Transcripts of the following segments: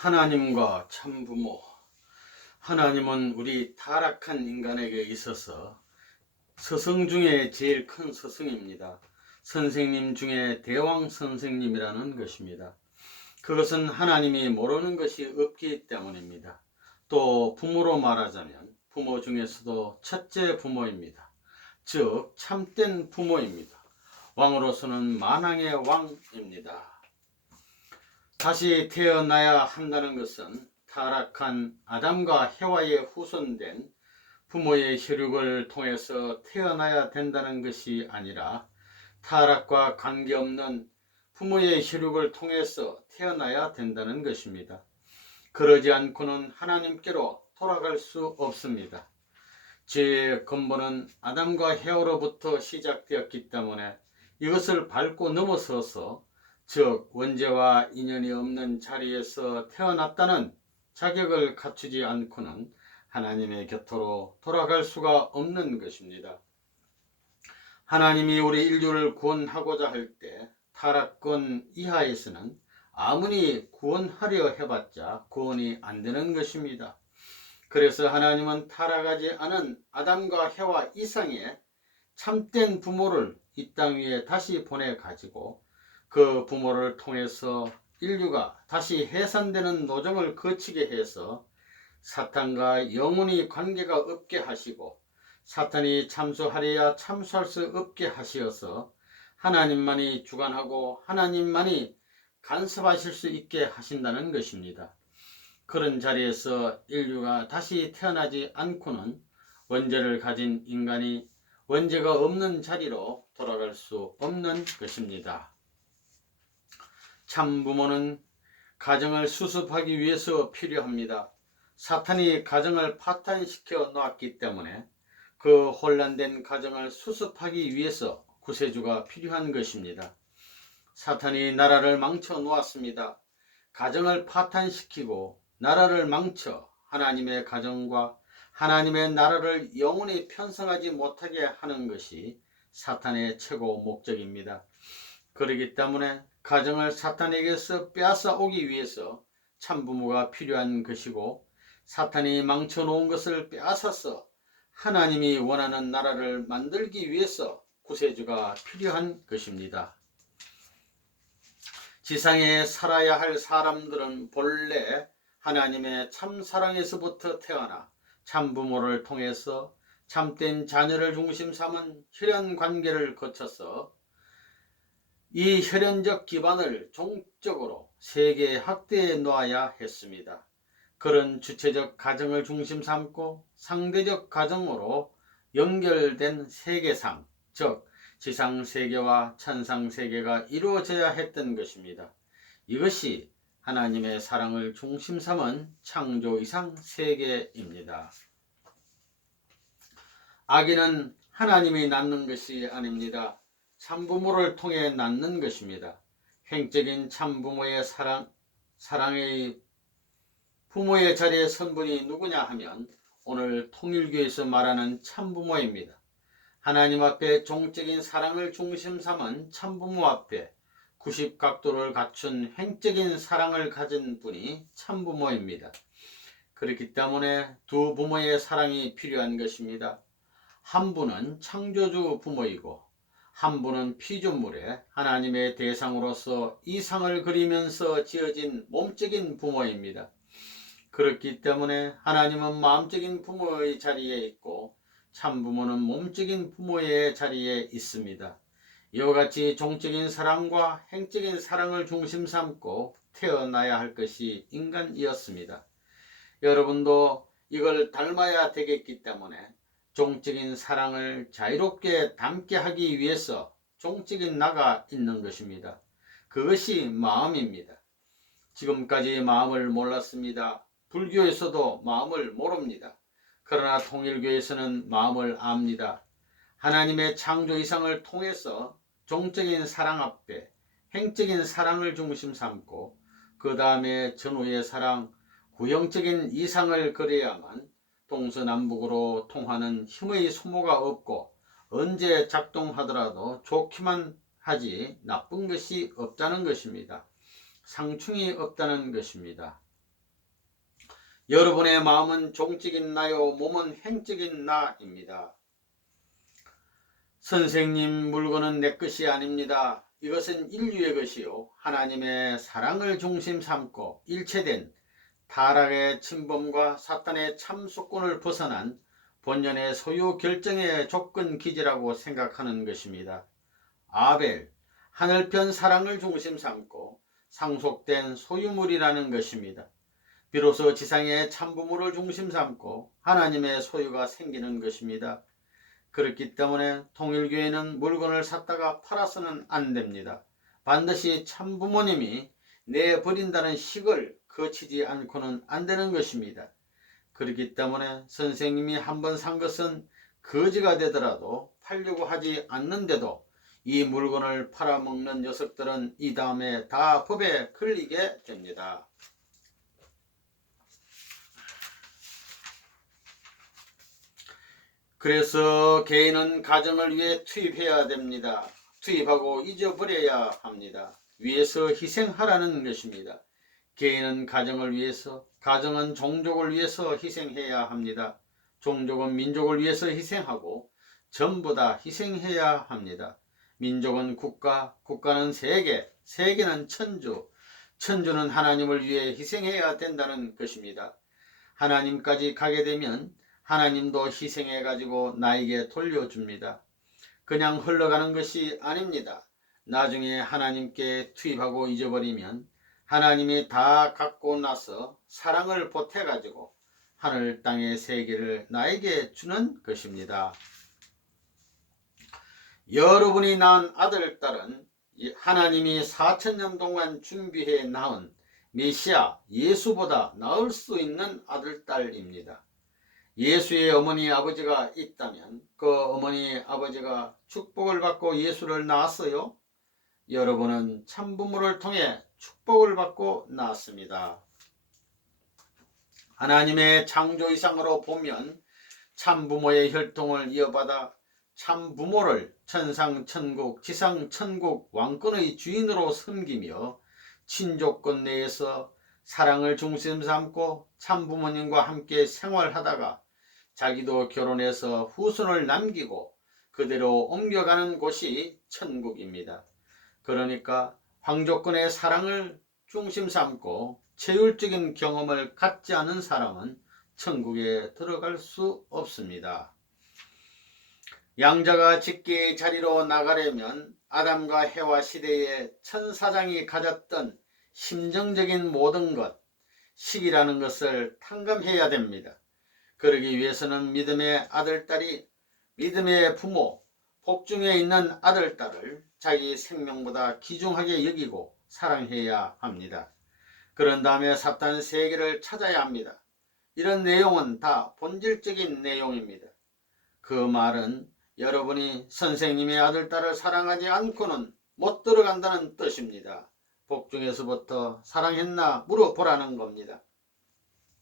하나님과 참부모. 하나님은 우리 타락한 인간에게 있어서 스승 중에 제일 큰 스승입니다. 선생님 중에 대왕 선생님이라는 것입니다. 그것은 하나님이 모르는 것이 없기 때문입니다. 또 부모로 말하자면 부모 중에서도 첫째 부모입니다. 즉 참된 부모입니다. 왕으로서는 만왕의 왕입니다. 다시 태어나야 한다는 것은 타락한 아담과 해와의 후손된 부모의 혈육을 통해서 태어나야 된다는 것이 아니라 타락과 관계없는 부모의 혈육을 통해서 태어나야 된다는 것입니다. 그러지 않고는 하나님께로 돌아갈 수 없습니다. 죄의 근본은 아담과 해와로부터 시작되었기 때문에 이것을 밟고 넘어서서 즉 원죄와 인연이 없는 자리에서 태어났다는 자격을 갖추지 않고는 하나님의 곁으로 돌아갈 수가 없는 것입니다. 하나님이 우리 인류를 구원하고자 할 때 타락권 이하에서는 아무리 구원하려 해봤자 구원이 안 되는 것입니다. 그래서 하나님은 타락하지 않은 아담과 해와 이상의 참된 부모를 이 땅 위에 다시 보내가지고 그 부모를 통해서 인류가 다시 해산되는 노정을 거치게 해서 사탄과 영원히 관계가 없게 하시고 사탄이 참수하려야 참수할 수 없게 하시어서 하나님만이 주관하고 하나님만이 간섭하실 수 있게 하신다는 것입니다. 그런 자리에서 인류가 다시 태어나지 않고는 원죄를 가진 인간이 원죄가 없는 자리로 돌아갈 수 없는 것입니다. 참부모는 가정을 수습하기 위해서 필요합니다. 사탄이 가정을 파탄시켜 놓았기 때문에 그 혼란된 가정을 수습하기 위해서 구세주가 필요한 것입니다. 사탄이 나라를 망쳐 놓았습니다. 가정을 파탄시키고 나라를 망쳐 하나님의 가정과 하나님의 나라를 영원히 편성하지 못하게 하는 것이 사탄의 최고 목적입니다. 그렇기 때문에 가정을 사탄에게서 빼앗아 오기 위해서 참부모가 필요한 것이고 사탄이 망쳐놓은 것을 빼앗아서 하나님이 원하는 나라를 만들기 위해서 구세주가 필요한 것입니다. 지상에 살아야 할 사람들은 본래 하나님의 참사랑에서부터 태어나 참부모를 통해서 참된 자녀를 중심 삼은 혈연관계를 거쳐서 이 혈연적 기반을 종적으로 세계 학대에 놓아야 했습니다. 그런 주체적 가정을 중심 삼고 상대적 가정으로 연결된 세계상, 즉 지상세계와 천상세계가 이루어져야 했던 것입니다. 이것이 하나님의 사랑을 중심 삼은 창조 이상 세계입니다. 아기는 하나님이 낳는 것이 아닙니다. 참부모를 통해 낳는 것입니다. 횡적인 참부모의 사랑의 부모의 자리에 선 분이 누구냐 하면 오늘 통일교에서 말하는 참부모입니다. 하나님 앞에 종적인 사랑을 중심 삼은 참부모 앞에 90각도를 갖춘 횡적인 사랑을 가진 분이 참부모입니다. 그렇기 때문에 두 부모의 사랑이 필요한 것입니다. 한 분은 창조주 부모이고 한 분은 피조물에 하나님의 대상으로서 이상을 그리면서 지어진 몸적인 부모입니다. 그렇기 때문에 하나님은 마음적인 부모의 자리에 있고 참부모는 몸적인 부모의 자리에 있습니다. 이와 같이 종적인 사랑과 행적인 사랑을 중심 삼고 태어나야 할 것이 인간이었습니다. 여러분도 이걸 닮아야 되겠기 때문에 종적인 사랑을 자유롭게 담게 하기 위해서 종적인 나가 있는 것입니다. 그것이 마음입니다. 지금까지 마음을 몰랐습니다. 불교에서도 마음을 모릅니다. 그러나 통일교에서는 마음을 압니다. 하나님의 창조 이상을 통해서 종적인 사랑 앞에 행적인 사랑을 중심 삼고 그 다음에 전후의 사랑, 구형적인 이상을 그려야만 동서남북으로 통하는 힘의 소모가 없고 언제 작동하더라도 좋기만 하지 나쁜 것이 없다는 것입니다. 상충이 없다는 것입니다. 여러분의 마음은 종적인 나요, 몸은 행적인 나입니다. 선생님, 물건은 내 것이 아닙니다. 이것은 인류의 것이요, 하나님의 사랑을 중심 삼고 일체된 타락의 침범과 사탄의 참수권을 벗어난 본연의 소유 결정의 조건 기제라고 생각하는 것입니다. 아벨, 하늘편 사랑을 중심 삼고 상속된 소유물이라는 것입니다. 비로소 지상의 참부물을 중심 삼고 하나님의 소유가 생기는 것입니다. 그렇기 때문에 통일교회는 물건을 샀다가 팔아서는 안 됩니다. 반드시 참부모님이 내버린다는 식을 거치지 않고는 안 되는 것입니다. 그렇기 때문에 선생님이 한번 산 것은 거지가 되더라도 팔려고 하지 않는데도 이 물건을 팔아먹는 녀석들은 이 다음에 다 법에 걸리게 됩니다. 그래서 개인은 가정을 위해 투입해야 됩니다. 투입하고 잊어버려야 합니다. 위해서 희생하라는 것입니다. 개인은 가정을 위해서, 가정은 종족을 위해서 희생해야 합니다. 종족은 민족을 위해서 희생하고 전부 다 희생해야 합니다. 민족은 국가, 국가는 세계, 세계는 천주, 천주는 하나님을 위해 희생해야 된다는 것입니다. 하나님까지 가게 되면 하나님도 희생해가지고 나에게 돌려줍니다. 그냥 흘러가는 것이 아닙니다. 나중에 하나님께 투입하고 잊어버리면 하나님이 다 갖고 나서 사랑을 보태가지고 하늘 땅의 세계를 나에게 주는 것입니다. 여러분이 낳은 아들, 딸은 하나님이 4000년 동안 준비해 낳은 메시아 예수보다 나을 수 있는 아들, 딸입니다. 예수의 어머니 아버지가 있다면 그 어머니 아버지가 축복을 받고 예수를 낳았어요? 여러분은 참부모를 통해 축복을 받고 낳았습니다. 하나님의 창조 이상으로 보면 참부모의 혈통을 이어받아 참부모를 천상천국 지상천국 왕권의 주인으로 섬기며 친족권 내에서 사랑을 중심 삼고 참부모님과 함께 생활하다가 자기도 결혼해서 후손을 남기고 그대로 옮겨가는 곳이 천국입니다. 그러니까 황족권의 사랑을 중심 삼고 체율적인 경험을 갖지 않은 사람은 천국에 들어갈 수 없습니다. 양자가 직계의 자리로 나가려면 아담과 해와 시대에 천사장이 가졌던 심정적인 모든 것, 식이라는 것을 탕감해야 됩니다. 그러기 위해서는 믿음의 아들, 딸이 믿음의 부모, 복중에 있는 아들, 딸을 자기 생명보다 귀중하게 여기고 사랑해야 합니다. 그런 다음에 사탄 세계를 찾아야 합니다. 이런 내용은 다 본질적인 내용입니다. 그 말은 여러분이 선생님의 아들, 딸을 사랑하지 않고는 못 들어간다는 뜻입니다. 복중에서부터 사랑했나 물어보라는 겁니다.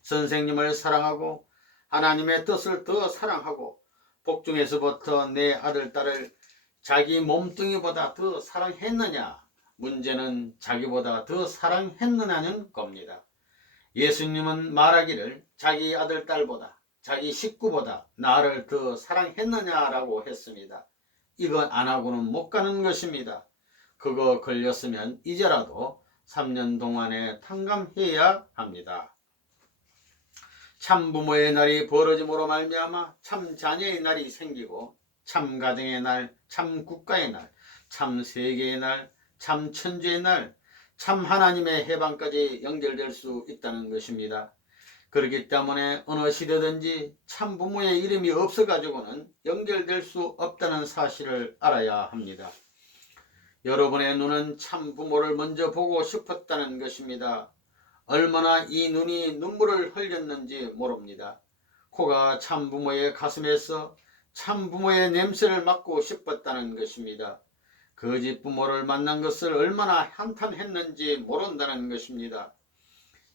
선생님을 사랑하고 하나님의 뜻을 더 사랑하고 복중에서부터 내 아들, 딸을 자기 몸뚱이보다 더 사랑했느냐? 문제는 자기보다 더 사랑했느냐는 겁니다. 예수님은 말하기를 자기 아들, 딸보다 자기 식구보다 나를 더 사랑했느냐라고 했습니다. 이건 안 하고는 못 가는 것입니다. 그거 걸렸으면 이제라도 3년 동안에 탕감해야 합니다. 참부모의 날이 벌어짐으로 말미암아 참자녀의 날이 생기고 참가정의 날, 참국가의 날, 참세계의 날, 참천주의 날, 참 하나님의 해방까지 연결될 수 있다는 것입니다. 그렇기 때문에 어느 시대든지 참부모의 이름이 없어가지고는 연결될 수 없다는 사실을 알아야 합니다. 여러분의 눈은 참부모를 먼저 보고 싶었다는 것입니다. 얼마나 이 눈이 눈물을 흘렸는지 모릅니다. 코가 참부모의 가슴에서 참부모의 냄새를 맡고 싶었다는 것입니다. 거짓 부모를 만난 것을 얼마나 한탄했는지 모른다는 것입니다.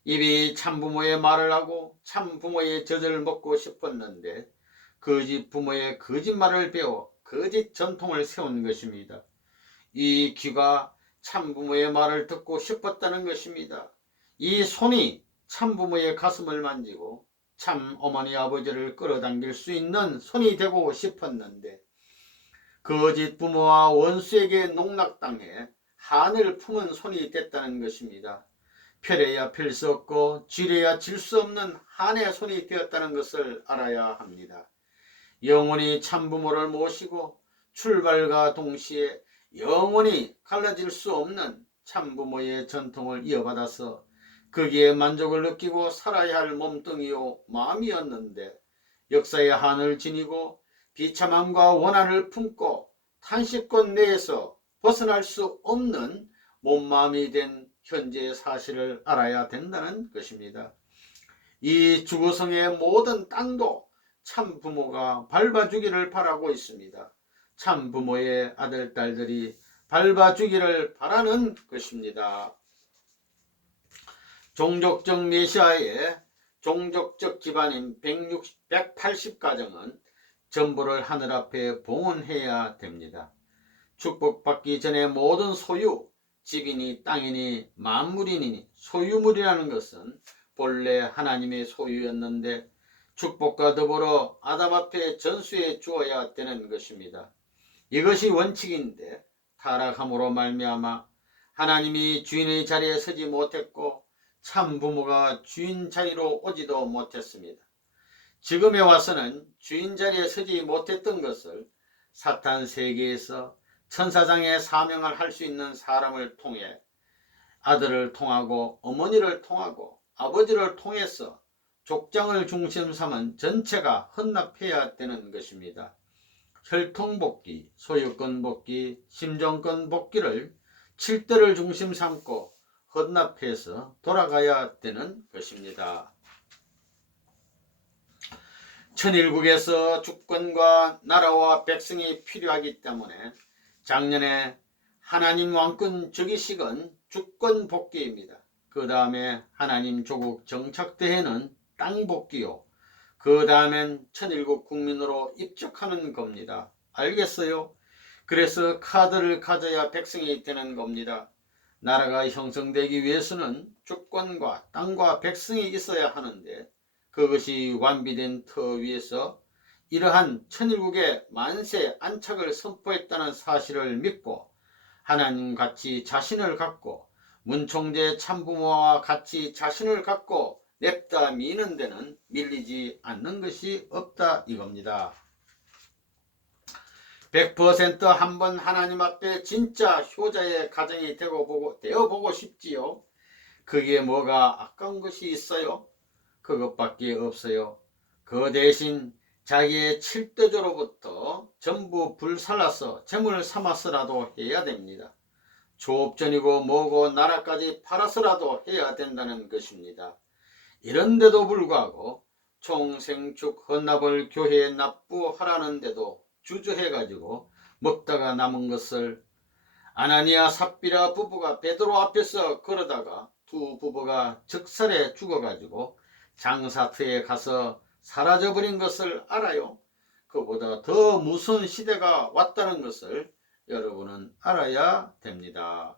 입이 참부모의 말을 하고 참부모의 젖을 먹고 싶었는데 거짓 부모의 거짓말을 배워 거짓 전통을 세운 것입니다. 이 귀가 참부모의 말을 듣고 싶었다는 것입니다. 이 손이 참부모의 가슴을 만지고 참 어머니 아버지를 끌어당길 수 있는 손이 되고 싶었는데 거짓 부모와 원수에게 농락당해 한을 품은 손이 됐다는 것입니다. 펴려야 펼 수 없고 쥐려야 질 수 없는 한의 손이 되었다는 것을 알아야 합니다. 영원히 참부모를 모시고 출발과 동시에 영원히 갈라질 수 없는 참부모의 전통을 이어받아서 거기에 만족을 느끼고 살아야 할 몸뚱이요 마음이었는데 역사의 한을 지니고 비참함과 원한을 품고 탄식권 내에서 벗어날 수 없는 몸마음이 된 현재의 사실을 알아야 된다는 것입니다. 이 주구성의 모든 땅도 참부모가 밟아주기를 바라고 있습니다. 참부모의 아들, 딸들이 밟아주기를 바라는 것입니다. 종족적 메시아의 종족적 집안인 180가정은 전부를 하늘 앞에 봉헌해야 됩니다. 축복받기 전에 모든 소유, 집이니 땅이니 만물이니 소유물이라는 것은 본래 하나님의 소유였는데 축복과 더불어 아담 앞에 전수해 주어야 되는 것입니다. 이것이 원칙인데 타락함으로 말미암아 하나님이 주인의 자리에 서지 못했고 참 부모가 주인 자리로 오지도 못했습니다. 지금에 와서는 주인 자리에 서지 못했던 것을 사탄 세계에서 천사장의 사명을 할 수 있는 사람을 통해 아들을 통하고 어머니를 통하고 아버지를 통해서 족장을 중심 삼은 전체가 헌납해야 되는 것입니다. 혈통복귀, 소유권 복귀, 심정권 복귀를 7대를 중심 삼고 헌납해서 돌아가야 되는 것입니다. 천일국에서 주권과 나라와 백성이 필요하기 때문에 작년에 하나님 왕권 즉위식은 주권 복귀입니다. 그 다음에 하나님 조국 정착대회는 땅 복귀요. 그 다음엔 천일국 국민으로 입적하는 겁니다. 알겠어요? 그래서 카드를 가져야 백성이 되는 겁니다. 나라가 형성되기 위해서는 주권과 땅과 백성이 있어야 하는데 그것이 완비된 터 위에서 이러한 천일국의 만세 안착을 선포했다는 사실을 믿고 하나님같이 자신을 갖고 문총재 참부모와 같이 자신을 갖고 냅다 미는 데는 밀리지 않는 것이 없다 이겁니다. 100% 한번 하나님 앞에 진짜 효자의 가정이 되어보고 싶지요. 거기에 뭐가 아까운 것이 있어요? 그것밖에 없어요. 그 대신 자기의 칠대조로부터 전부 불살라서 재물 삼아서라도 해야 됩니다. 조업전이고 뭐고 나라까지 팔아서라도 해야 된다는 것입니다. 이런데도 불구하고 총생축 헌납을 교회에 납부하라는데도 주저해가지고 먹다가 남은 것을 아나니아 삽비라 부부가 베드로 앞에서 걸어다가 두 부부가 적살에 죽어가지고 장사터에 가서 사라져버린 것을 알아요. 그보다 더 무서운 시대가 왔다는 것을 여러분은 알아야 됩니다.